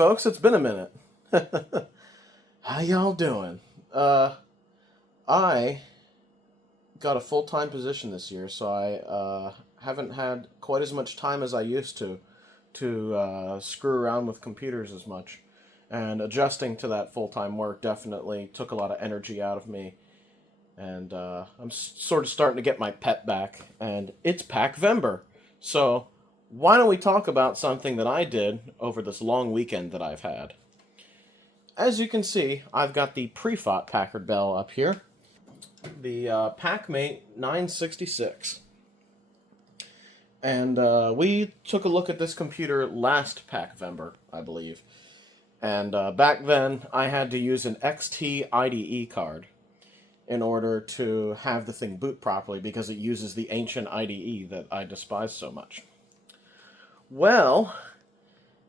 folks, it's been a minute. How y'all doing? I got a full-time position this year, so I haven't had quite as much time as I used to screw around with computers as much. And adjusting to that full-time work definitely took a lot of energy out of me. And I'm sort of starting to get my pep back, and it's Packvember. So why don't we talk about something that I did over this long weekend that I've had? As you can see, I've got the pre-FOT Packard Bell up here, the PackMate 966. And we took a look at this computer last Packvember, I believe. And back then, I had to use an XT-IDE card in order to have the thing boot properly because it uses the ancient IDE that I despise so much. Well,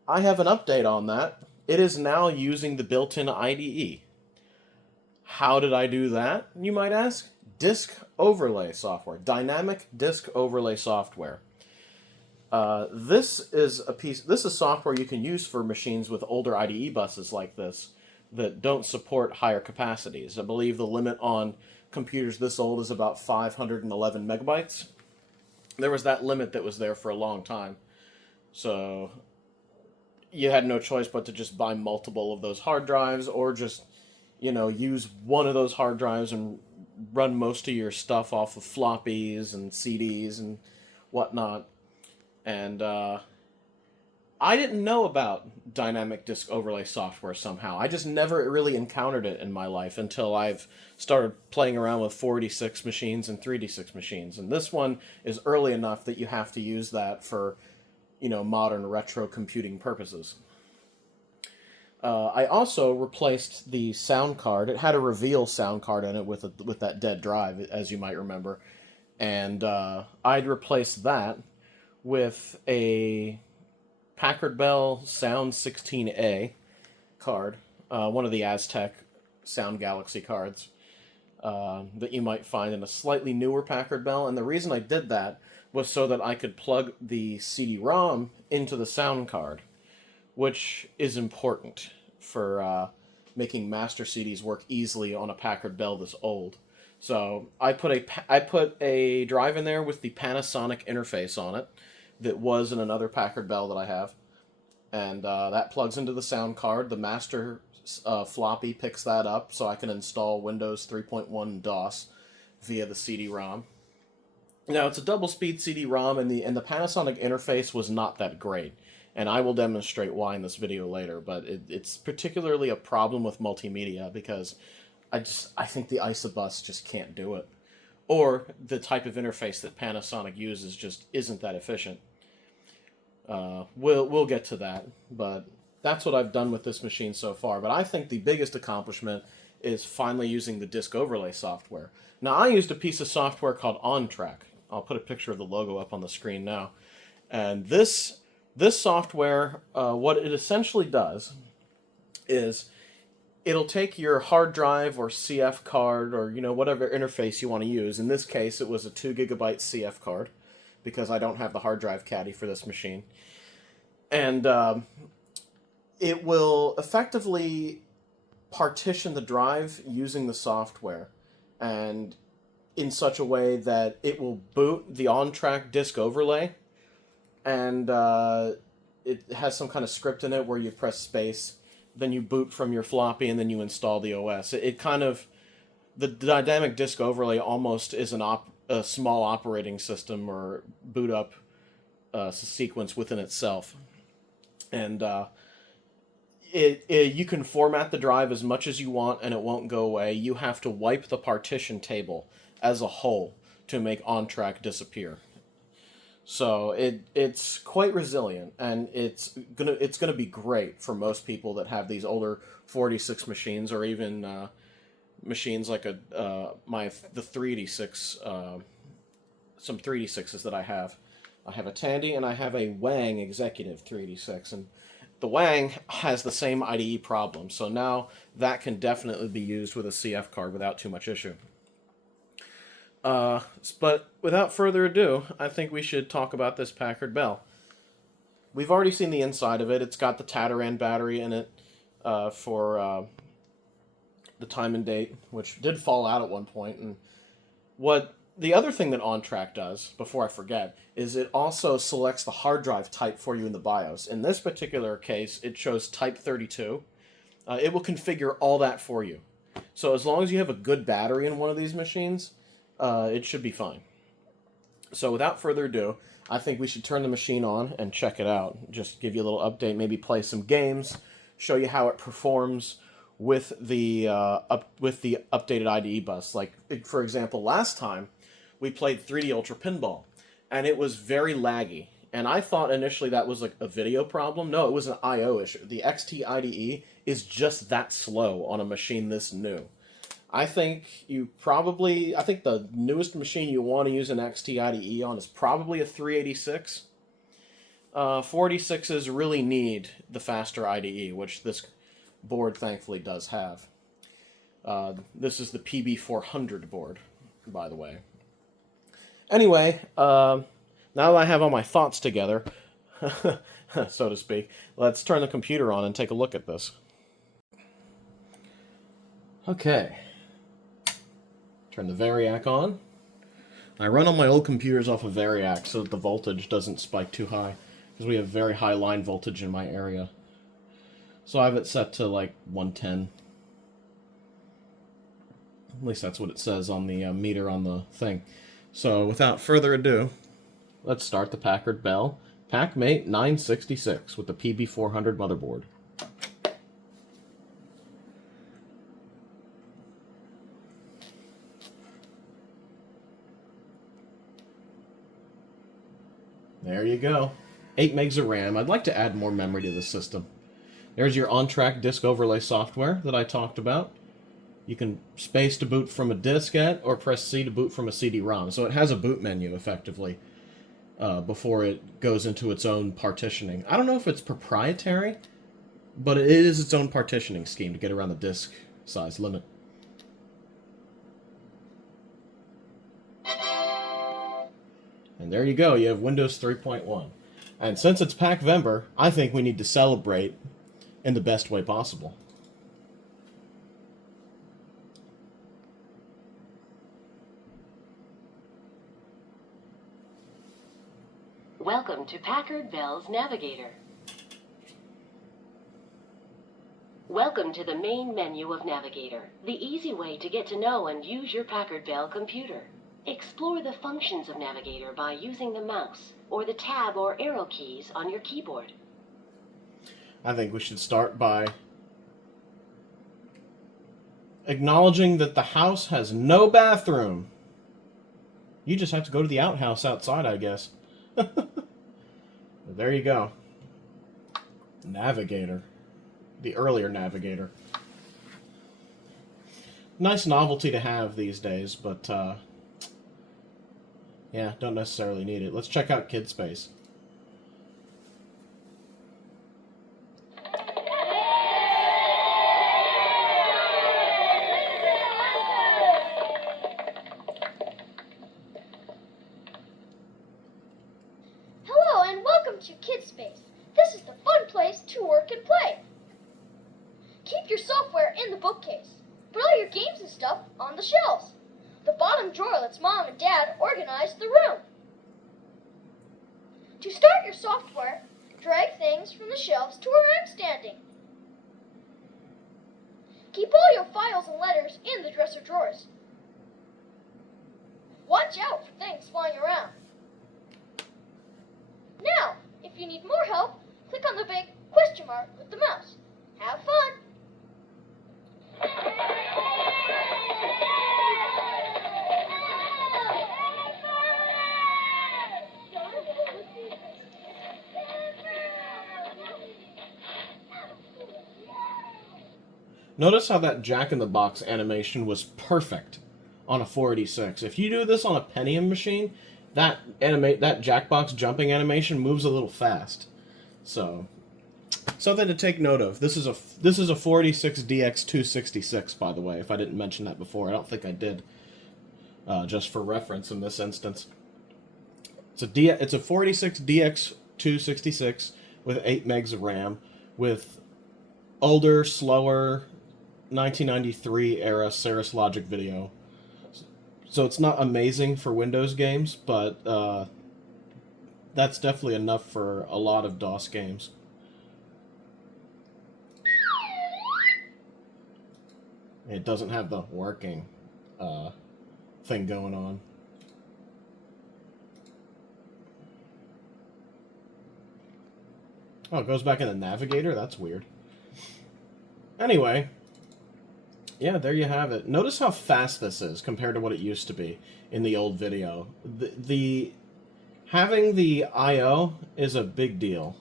I have an update on that. It is now using the built-in IDE. How did I do that, you might ask? Disk overlay software, dynamic disk overlay software. This is software you can use for machines with older IDE buses like this that don't support higher capacities. I believe the limit on computers this old is about 511 megabytes. There was that limit that was there for a long time. So you had no choice but to just buy multiple of those hard drives, or just, use one of those hard drives and run most of your stuff off of floppies and CDs and whatnot. And I didn't know about dynamic disk overlay software somehow. I just never really encountered it in my life until I've started playing around with 486 machines and 386 machines. And this one is early enough that you have to use that for, modern retro computing purposes. I also replaced the sound card. It had a reveal sound card in it with that dead drive, as you might remember. And I'd replaced that with a Packard Bell Sound 16A card, one of the Aztec Sound Galaxy cards that you might find in a slightly newer Packard Bell. And the reason I did that was so that I could plug the CD-ROM into the sound card, which is important for making master CDs work easily on a Packard Bell this old. So I put a drive in there with the Panasonic interface on it that was in another Packard Bell that I have, and that plugs into the sound card. The master floppy picks that up, so I can install Windows 3.1 DOS via the CD-ROM. Now, it's a double-speed CD-ROM, and the Panasonic interface was not that great, and I will demonstrate why in this video later, but it's particularly a problem with multimedia because I think the Isobus just can't do it. Or the type of interface that Panasonic uses just isn't that efficient. We'll get to that, but that's what I've done with this machine so far. But I think the biggest accomplishment is finally using the disk overlay software. Now, I used a piece of software called OnTrack. I'll put a picture of the logo up on the screen now. And this software, what it essentially does is it'll take your hard drive or CF card or whatever interface you want to use. In this case, it was a 2 gigabyte CF card because I don't have the hard drive caddy for this machine. And it will effectively partition the drive using the software, and in such a way that it will boot the OnTrack disk overlay, and it has some kind of script in it where you press space, then you boot from your floppy, and then you install the OS. The dynamic disk overlay almost is a small operating system or boot up sequence within itself. And you can format the drive as much as you want and it won't go away. You have to wipe the partition table as a whole to make OnTrack disappear. So it's quite resilient, and it's gonna be great for most people that have these older 46 machines, or even machines like the 386, some 386s that I have. I have a Tandy and I have a Wang Executive 386, and the Wang has the same IDE problem. So now that can definitely be used with a CF card without too much issue. But without further ado, I think we should talk about this Packard Bell. we've already seen the inside of it. It's got the Tataran battery in it for the time and date, which did fall out at one point. And what the other thing that OnTrack does, before I forget, is it also selects the hard drive type for you in the BIOS. In this particular case, it shows type 32. It will configure all that for you. So as long as you have a good battery in one of these machines, it should be fine. So without further ado, I think we should turn the machine on and check it out. Just give you a little update, maybe play some games, show you how it performs with the updated IDE bus. Like, for example, last time we played 3D Ultra Pinball, and it was very laggy. And I thought initially that was like a video problem. No, it was an I/O issue. The XT-IDE is just that slow on a machine this new. I think the newest machine you want to use an XT-IDE on is probably a 386. 486s really need the faster IDE, which this board thankfully does have. This is the PB400 board, by the way. Anyway, now that I have all my thoughts together, so to speak, let's turn the computer on and take a look at this. Okay. Turn the Variac on. I run on my old computers off of Variac so that the voltage doesn't spike too high, because we have very high line voltage in my area. So I have it set to like 110. At least that's what it says on the meter on the thing. So without further ado, let's start the Packard Bell PackMate 966 with the PB400 motherboard. There you go. 8 megs of RAM. I'd like to add more memory to the system. There's your OnTrack disk overlay software that I talked about. You can space to boot from a diskette or press C to boot from a CD-ROM. So it has a boot menu, effectively, before it goes into its own partitioning. I don't know if it's proprietary, but it is its own partitioning scheme to get around the disk size limit. And there you go, you have Windows 3.1. And since it's Packvember, I think we need to celebrate in the best way possible. Welcome to Packard Bell's Navigator. Welcome to the main menu of Navigator, the easy way to get to know and use your Packard Bell computer. Explore the functions of Navigator by using the mouse or the tab or arrow keys on your keyboard. I think we should start by acknowledging that the house has no bathroom. You just have to go to the outhouse outside, I guess. There you go. Navigator. The earlier Navigator. Nice novelty to have these days, but yeah, don't necessarily need it. Let's check out KidSpace. Hello and welcome to KidSpace. This is the fun place to work and play. Keep your software in the bookcase. Put all your games and stuff on the shelves. The bottom drawer lets Mom and Dad organize the room. To start your software, drag things from the shelves to where I'm standing. Keep all your files and letters in the dresser drawers. Watch out for things flying around. Now, if you need more help, click on the big question mark with the mouse. Have fun! Notice how that Jack-in-the-Box animation was perfect on a 486. If you do this on a Pentium machine, that Jackbox jumping animation moves a little fast. So, something to take note of. This is a 486 DX266, by the way, if I didn't mention that before. I don't think I did. Just for reference in this instance. It's a 486 DX266 with 8 megs of RAM, with older, slower 1993 era Cirrus Logic video. So it's not amazing for Windows games, but that's definitely enough for a lot of DOS games. It doesn't have the working thing going on. Oh, it goes back in the navigator? That's weird. Anyway, yeah, there you have it. Notice how fast this is compared to what it used to be in the old video. Having the I/O is a big deal,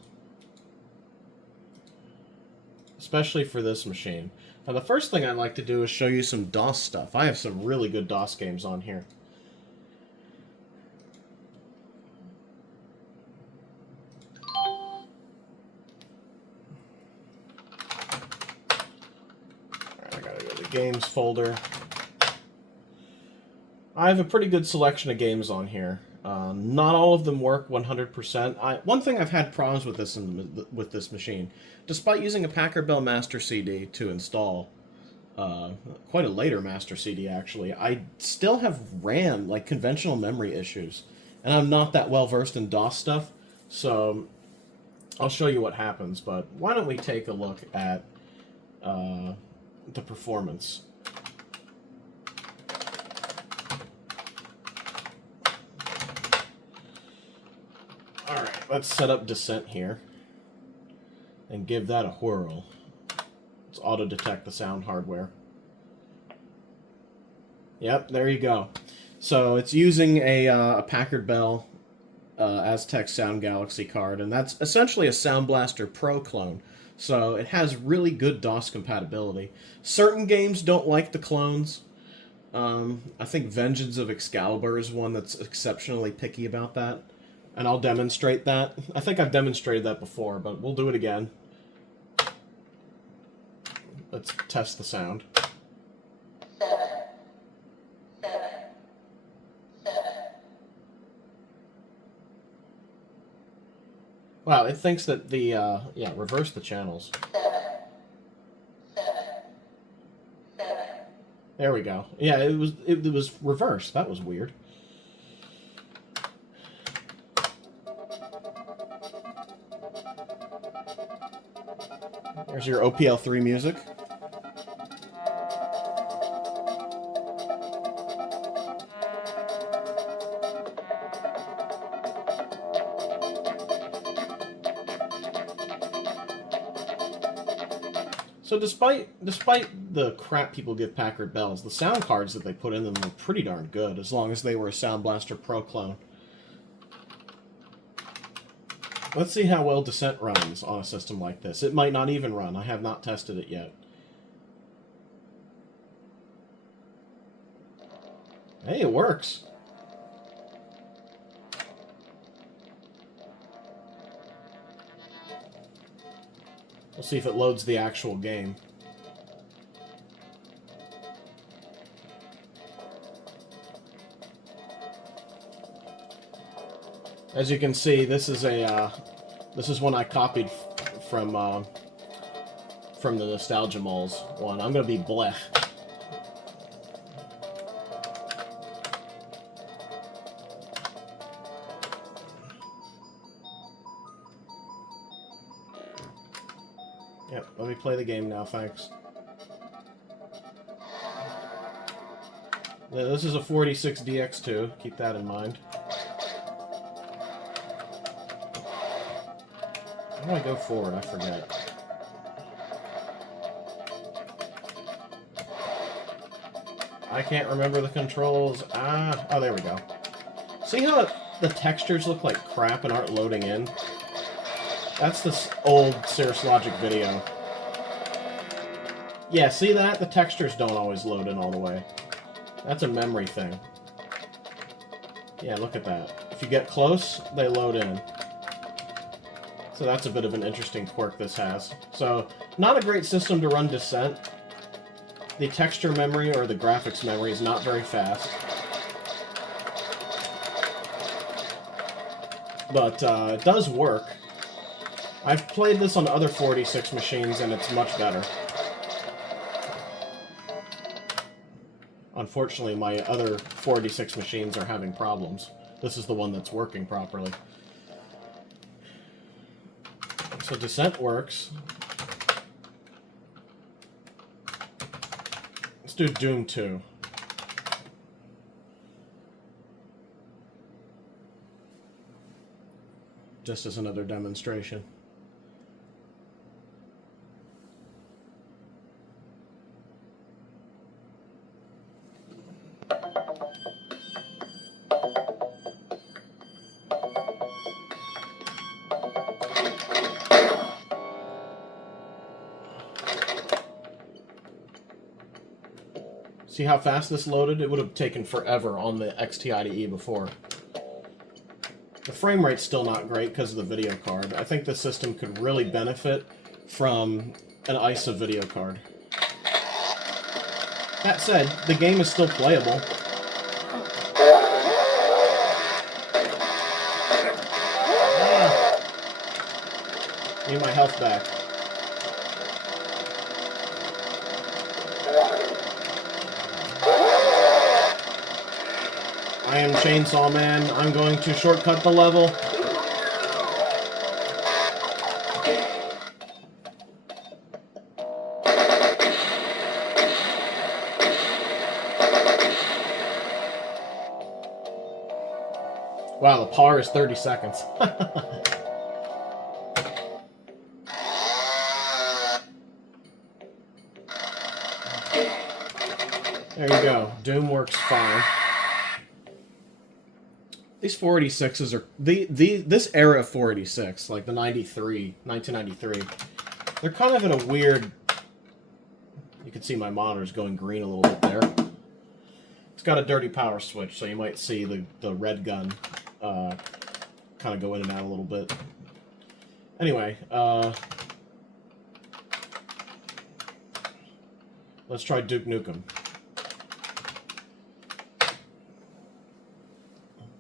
especially for this machine. Now, the first thing I'd like to do is show you some DOS stuff. I have some really good DOS games on here. Alright, I gotta go to the games folder. I have a pretty good selection of games on here. Not all of them work 100%. One thing I've had problems with this machine, despite using a Packard Bell Master CD to install quite a later Master CD actually, I still have RAM, like conventional memory issues, and I'm not that well versed in DOS stuff, so I'll show you what happens. But why don't we take a look at the performance. Alright, let's set up Descent here and give that a whirl. Let's auto-detect the sound hardware. Yep, there you go. So it's using a Packard Bell Aztec Sound Galaxy card, and that's essentially a Sound Blaster Pro clone. So it has really good DOS compatibility. Certain games don't like the clones. I think Vengeance of Excalibur is one that's exceptionally picky about that. And I'll demonstrate that. I think I've demonstrated that before, but we'll do it again. Let's test the sound. Wow, it thinks that the, yeah, reverse the channels. There we go. Yeah, it was reversed. That was weird. There's your OPL3 music. So despite the crap people give Packard Bells, the sound cards that they put in them were pretty darn good, as long as they were a Sound Blaster Pro clone. Let's see how well Descent runs on a system like this. It might not even run. I have not tested it yet. Hey, it works. We'll see if it loads the actual game. As you can see, this is one I copied from the Nostalgia Moles one. I'm gonna be blech. Yep, let me play the game now, thanks. Yeah, this is a 46 DX2, keep that in mind. How do I go forward? I forget. I can't remember the controls. Oh, there we go. See how the textures look like crap and aren't loading in? That's this old Cirrus Logic video. Yeah, see that? The textures don't always load in all the way. That's a memory thing. Yeah, look at that. If you get close, they load in. So that's a bit of an interesting quirk this has. So, not a great system to run Descent. The texture memory or the graphics memory is not very fast. But it does work. I've played this on other 486 machines, and it's much better. Unfortunately, my other 486 machines are having problems. This is the one that's working properly. So Descent works. Let's do Doom 2. Just as another demonstration. See how fast this loaded? It would have taken forever on the XT-IDE before. The frame rate's still not great because of the video card. I think the system could really benefit from an ISA video card. That said, the game is still playable. Need my health back. I am Chainsaw Man. I'm going to shortcut the level. Wow, the par is 30 seconds. There you go. Doom works fine. These 486s are this era of 486, like the 1993. They're kind of in a weird. You can see my monitor's going green a little bit there. It's got a dirty power switch, so you might see the red gun kind of go in and out a little bit. Anyway, let's try Duke Nukem.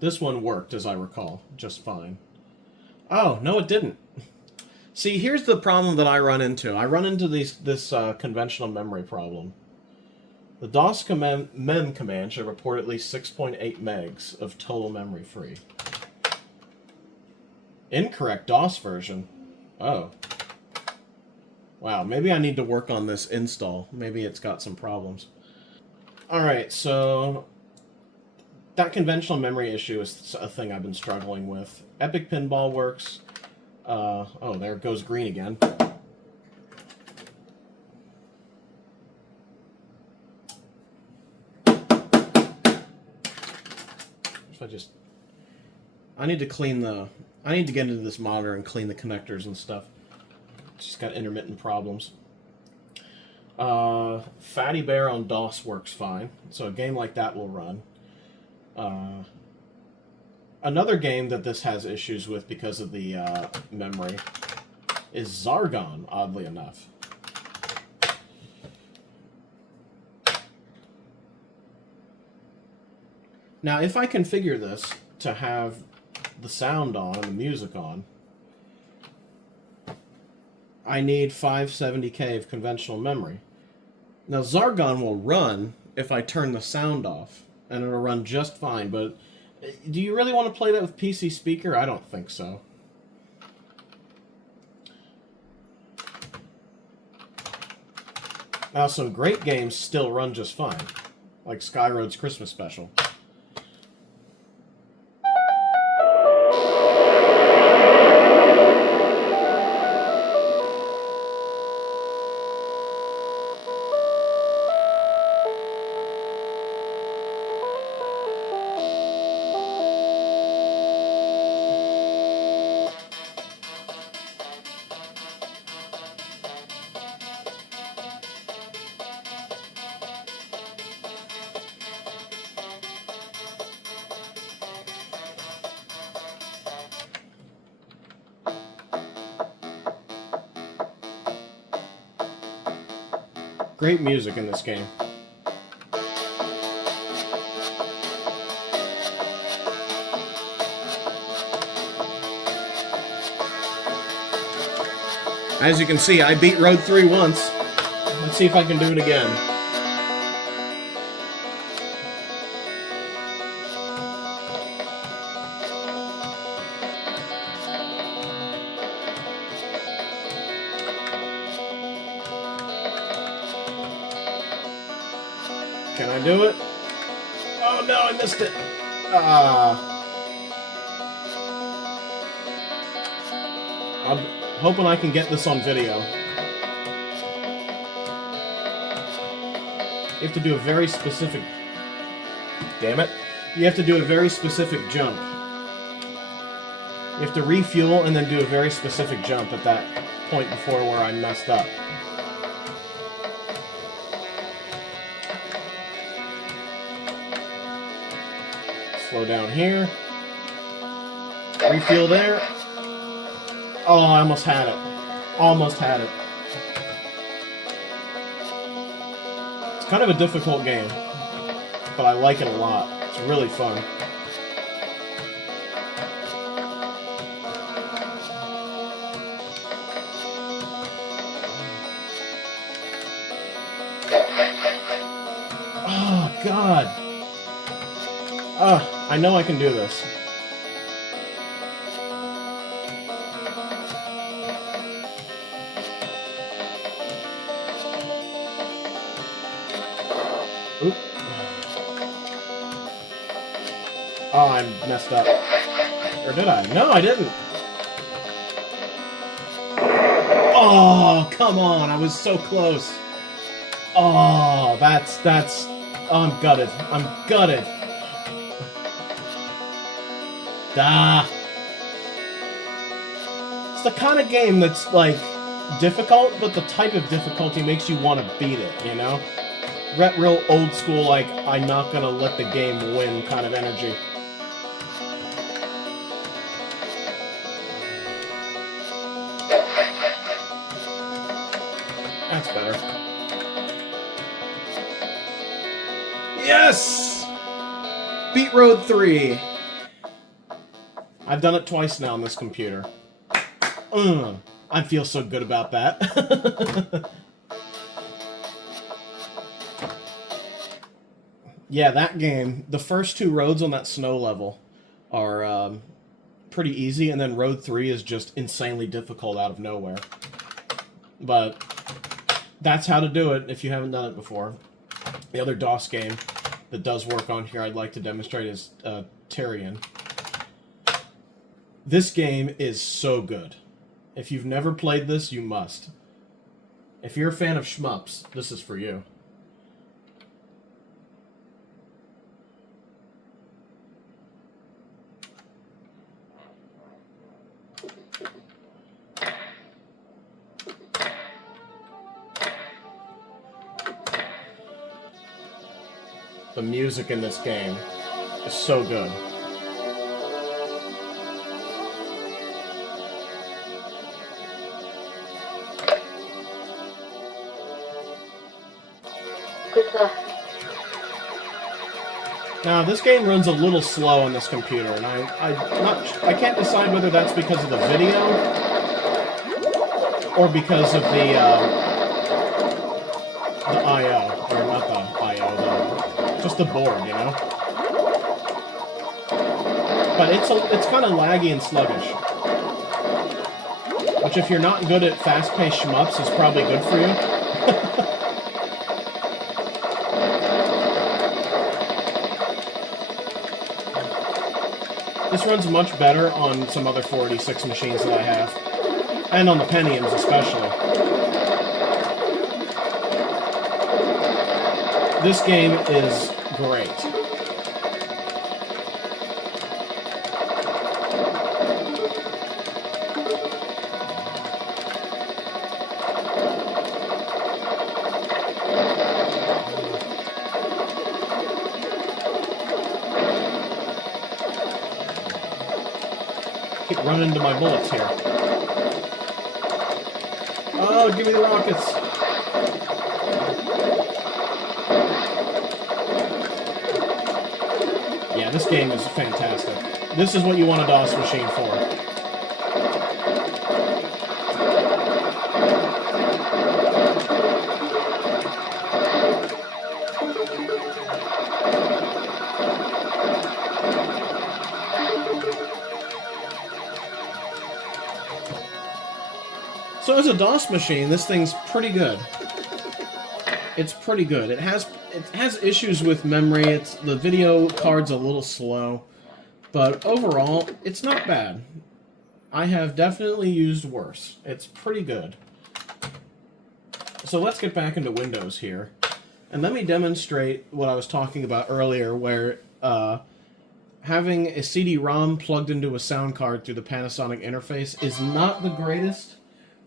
This one worked, as I recall, just fine. Oh, no it didn't. See, here's the problem that I run into. I run into this conventional memory problem. The DOS mem command should report at least 6.8 megs of total memory free. Incorrect DOS version. Oh. Wow, maybe I need to work on this install. Maybe it's got some problems. Alright, so that conventional memory issue is a thing I've been struggling with. Epic Pinball works. Oh, there it goes green again. I need to clean I need to get into this monitor and clean the connectors and stuff. It's just got intermittent problems. Fatty Bear on DOS works fine, so a game like that will run. Another game that this has issues with because of the memory is Zargon, oddly enough. Now, if I configure this to have the sound on and the music on, I need 570K of conventional memory. Now, Zargon will run if I turn the sound off, and it'll run just fine, but do you really want to play that with PC speaker? I don't think so. Now, some great games still run just fine, like Skyroad's Christmas Special. Great music in this game. As you can see, I beat Road 3 once. Let's see if I can do it again. Can I do it? Oh no, I missed it. I'm hoping I can get this on video. You have to do a very specific... Damn it. You have to do a very specific jump. You have to refuel and then do a very specific jump at that point before where I messed up. Slow down here. Refuel there. Oh, I almost had it. Almost had it. It's kind of a difficult game, but I like it a lot. It's really fun. Oh, God. I know I can do this. Oop. Oh, I messed up. Or did I? No, I didn't. Oh, come on. I was so close. Oh, that's... Oh, I'm gutted. I'm gutted. Ah. It's the kind of game that's, like, difficult, but the type of difficulty makes you want to beat it, you know? Real old school, like, I'm not gonna let the game win kind of energy. That's better. Yes! Beat Road 3. I've done it twice now on this computer. I feel so good about that. Yeah, that game, the first two roads on that snow level are pretty easy, and then Road 3 is just insanely difficult out of nowhere. But that's how to do it if you haven't done it before. The other DOS game that does work on here I'd like to demonstrate is Tyrion. This game is so good. If you've never played this, you must. If you're a fan of shmups, this is for you. The music in this game is so good. Now, this game runs a little slow on this computer, and I can't decide whether that's because of the video or because of the I/O, or not the I/O, just the board, you know. But it's kind of laggy and sluggish, which, if you're not good at fast-paced shmups, is probably good for you. This runs much better on some other 486 machines that I have, and on the Pentiums especially. This game is great. Keep running into my bullets here. Oh, give me the rockets. Yeah, this game is fantastic. This is what you want a DOS machine for. So as a DOS machine, this thing's pretty good. It's pretty good. It has issues with memory. The video card's a little slow, but overall, it's not bad. I have definitely used worse. It's pretty good. So let's get back into Windows here, and let me demonstrate what I was talking about earlier, where having a CD-ROM plugged into a sound card through the Panasonic interface is not the greatest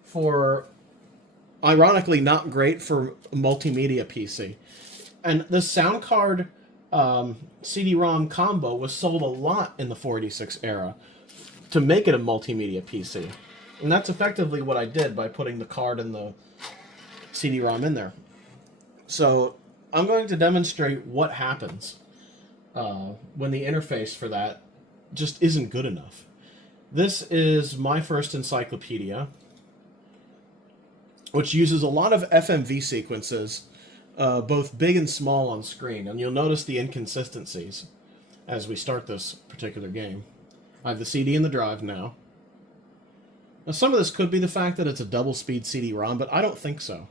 for, ironically, not great for a multimedia PC. And the sound card CD-ROM combo was sold a lot in the 486 era to make it a multimedia PC. And that's effectively what I did by putting the card and the CD-ROM in there. So I'm going to demonstrate what happens when the interface for that just isn't good enough. This is my first encyclopedia, which uses a lot of FMV sequences, both big and small on screen, and you'll notice the inconsistencies as we start this particular game. I have the CD in the drive now. Now, some of this could be the fact that it's a double-speed CD-ROM, but I don't think so.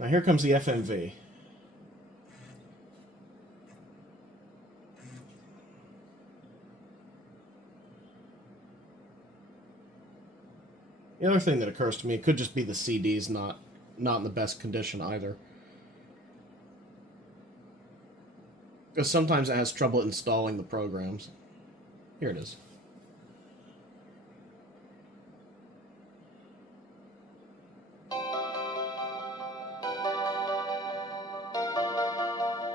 Now here comes the FMV. The other thing that occurs to me, it could just be the CD's not in the best condition either. Because sometimes it has trouble installing the programs. Here it is.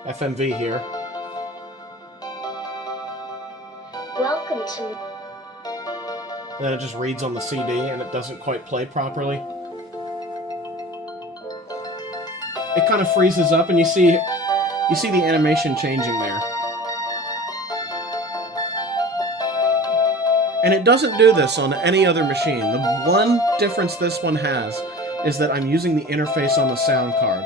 FMV here. Welcome to... And then it just reads on the CD and it doesn't quite play properly. It kind of freezes up and you see the animation changing there. And it doesn't do this on any other machine. The one difference this one has is that I'm using the interface on the sound card.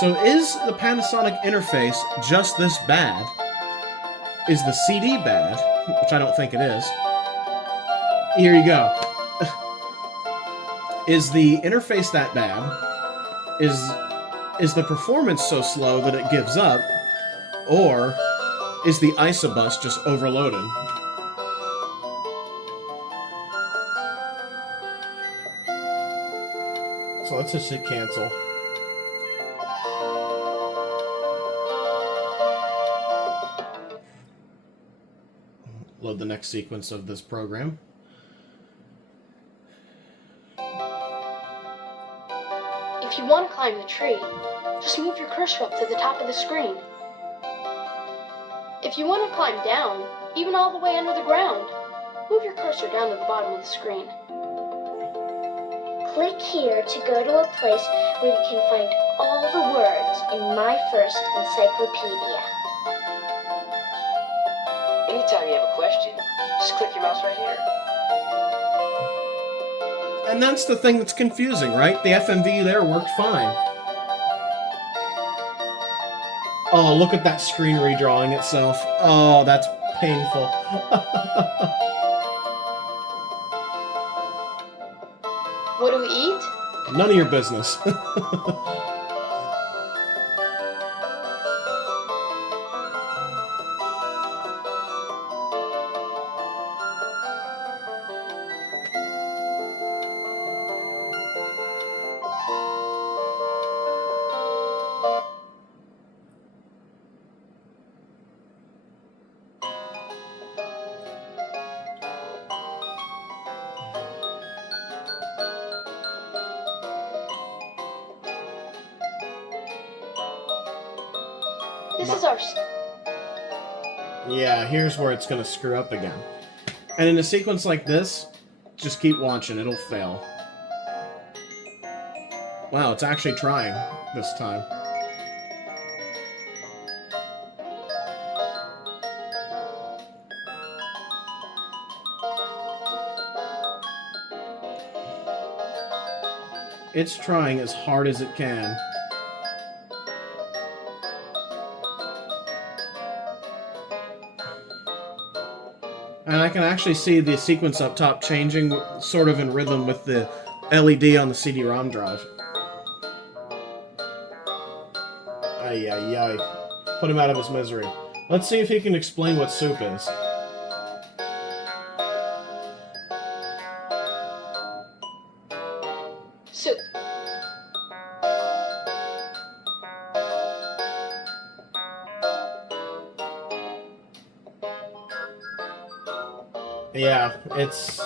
So is the Panasonic interface just this bad? Is the CD bad? Which I don't think it is. Here you go. Is the interface that bad? Is the performance so slow that it gives up? Or is the isobus just overloaded? So let's just hit cancel. Load the next sequence of this program. If you want to climb the tree, just move your cursor up to the top of the screen. If you want to climb down, even all the way under the ground, move your cursor down to the bottom of the screen. Click here to go to a place where you can find all the words in my first encyclopedia. Anytime you have a question, just click your mouse right here. And that's the thing that's confusing, right? The FMV there worked fine. Oh, look at that screen redrawing itself. Oh, that's painful. What do we eat? None of your business. This is our... Yeah, here's where it's going to screw up again. And in a sequence like this, just keep watching, it'll fail. Wow, it's actually trying this time. It's trying as hard as it can. And I can actually see the sequence up top changing sort of in rhythm with the LED on the CD-ROM drive. Ay, ay, ay. Put him out of his misery. Let's see if he can explain what soup is. Soup. Yeah, it's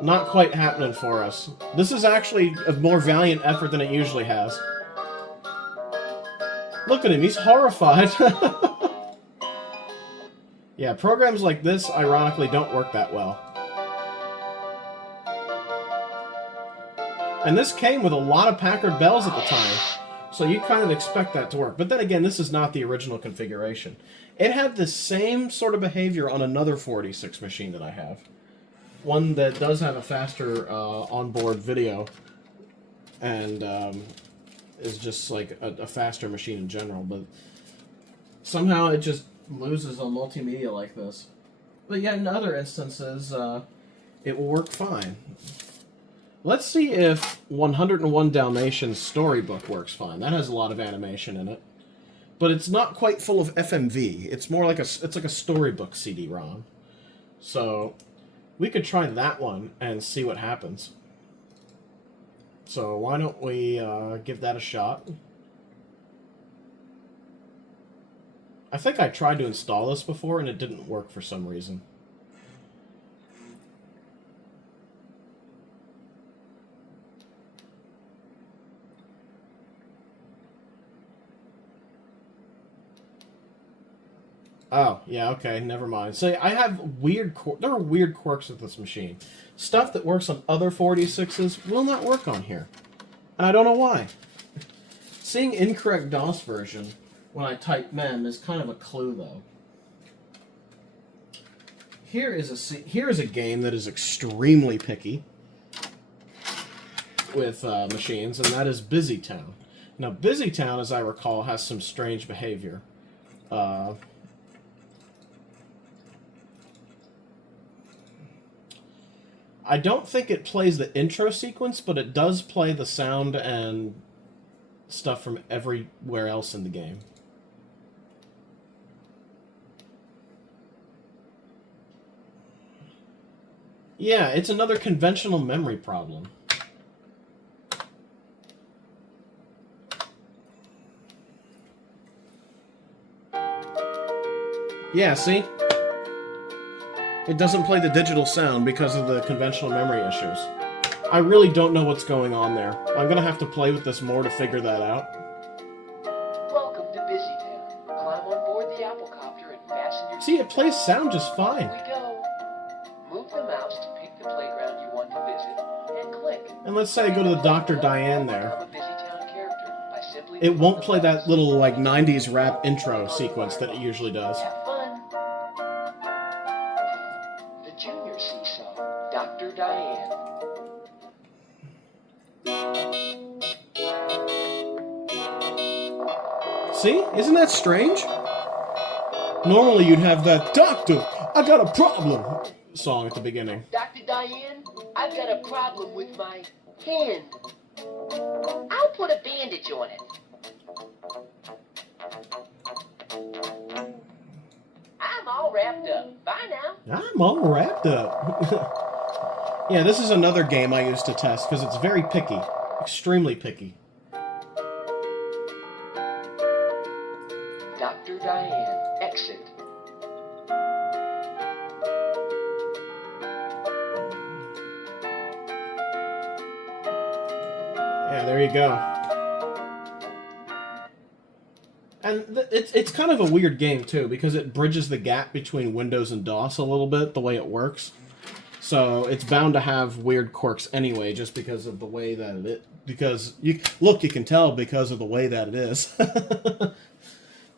not quite happening for us. This is actually a more valiant effort than it usually has. Look at him, he's horrified. Yeah, programs like this, ironically, don't work that well. And this came with a lot of Packard Bells at the time, so you kind of expect that to work. But then again, this is not the original configuration. It had the same sort of behavior on another 486 machine that I have. One that does have a faster onboard video, and is just like a faster machine in general, but somehow it just loses on multimedia like this. But yet in other instances, it will work fine. Let's see if 101 Dalmatians Storybook works fine. That has a lot of animation in it. But it's not quite full of FMV. It's more like it's like a storybook CD-ROM. So we could try that one and see what happens. So why don't we give that a shot? I think I tried to install this before and it didn't work for some reason. Oh, yeah, okay, never mind. So I have there are weird quirks with this machine. Stuff that works on other 46s will not work on here. And I don't know why. Seeing incorrect DOS version when I type mem is kind of a clue, though. Here is a game that is extremely picky with machines, and that is Busy Town. Now, Busy Town, as I recall, has some strange behavior. I don't think it plays the intro sequence, but it does play the sound and stuff from everywhere else in the game. Yeah, it's another conventional memory problem. Yeah, see? It doesn't play the digital sound because of the conventional memory issues. I really don't know what's going on there. I'm gonna have to play with this more to figure that out. Welcome to Busy Town. Climb on board the Applecopter and fasten your... See, it plays sound just fine. Here we go. Move the mouse to pick the playground you want to visit, and click. And let's say I go to the Dr. Diane there. Become a Busy Town character by simply... It won't play that little, like, 90s rap intro sequence that it usually does. Have fun. The Junior Seesaw, Dr. Diane. See? Isn't that strange? Normally you'd have that, "Doctor, I got a problem," song at the beginning. Dr. Diane, I've got a problem with my hand. I'll put a bandage on it. I'm all wrapped up. Bye now. I'm all wrapped up. Yeah, this is another game I used to test because it's very picky. Extremely picky. Dr. Diane, exit. Yeah, there you go. And it's kind of a weird game, too, because it bridges the gap between Windows and DOS a little bit, the way it works. So it's bound to have weird quirks anyway, just because of the way that it... Because, you can tell because of the way that it is.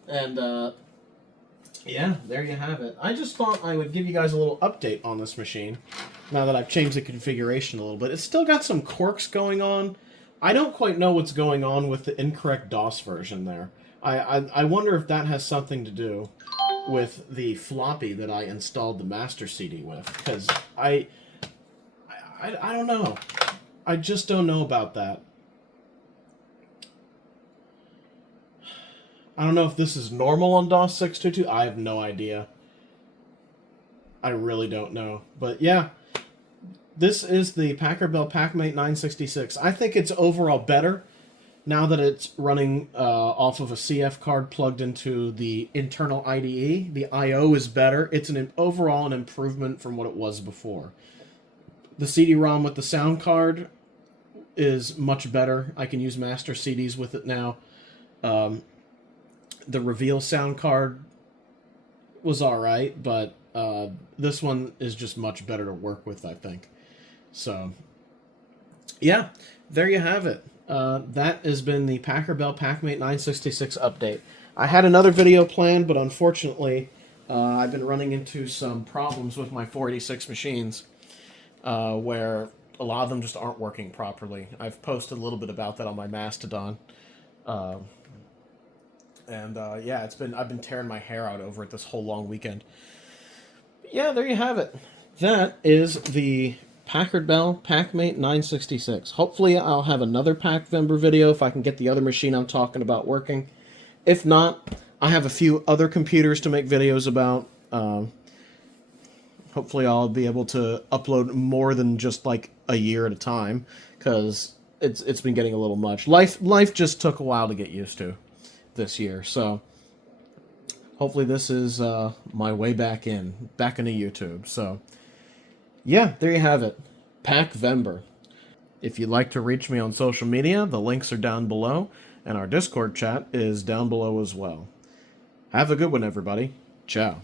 And, Yeah, there you have it. I just thought I would give you guys a little update on this machine, now that I've changed the configuration a little bit. It's still got some quirks going on. I don't quite know what's going on with the incorrect DOS version there. I wonder if that has something to do with the floppy that I installed the master CD with, because I don't know. I just don't know about that. I don't know if this is normal on DOS 622. I have no idea. I really don't know. But yeah, this is the Packard Bell PackMate 966. I think it's overall better now that it's running off of a CF card plugged into the internal IDE. The I/O is better. It's overall an improvement from what it was before. The CD-ROM with the sound card is much better. I can use master CDs with it now. The Reveal sound card was alright, but this one is just much better to work with, I think. So, yeah, there you have it. That has been the Packard Bell PackMate 966 update. I had another video planned, but unfortunately, I've been running into some problems with my 486 machines, where a lot of them just aren't working properly. I've posted a little bit about that on my Mastodon. Yeah, I've been tearing my hair out over it this whole long weekend. Yeah, there you have it. That is the Packard Bell PackMate 966. Hopefully I'll have another PackVember video if I can get the other machine I'm talking about working. If not, I have a few other computers to make videos about. Hopefully I'll be able to upload more than just like a year at a time, because it's been getting a little much. Life just took a while to get used to this year, so hopefully this is my way back into YouTube. So yeah, there you have it. PackVember. If you'd like to reach me on social media, the links are down below, and our Discord chat is down below as well. Have a good one, everybody. Ciao.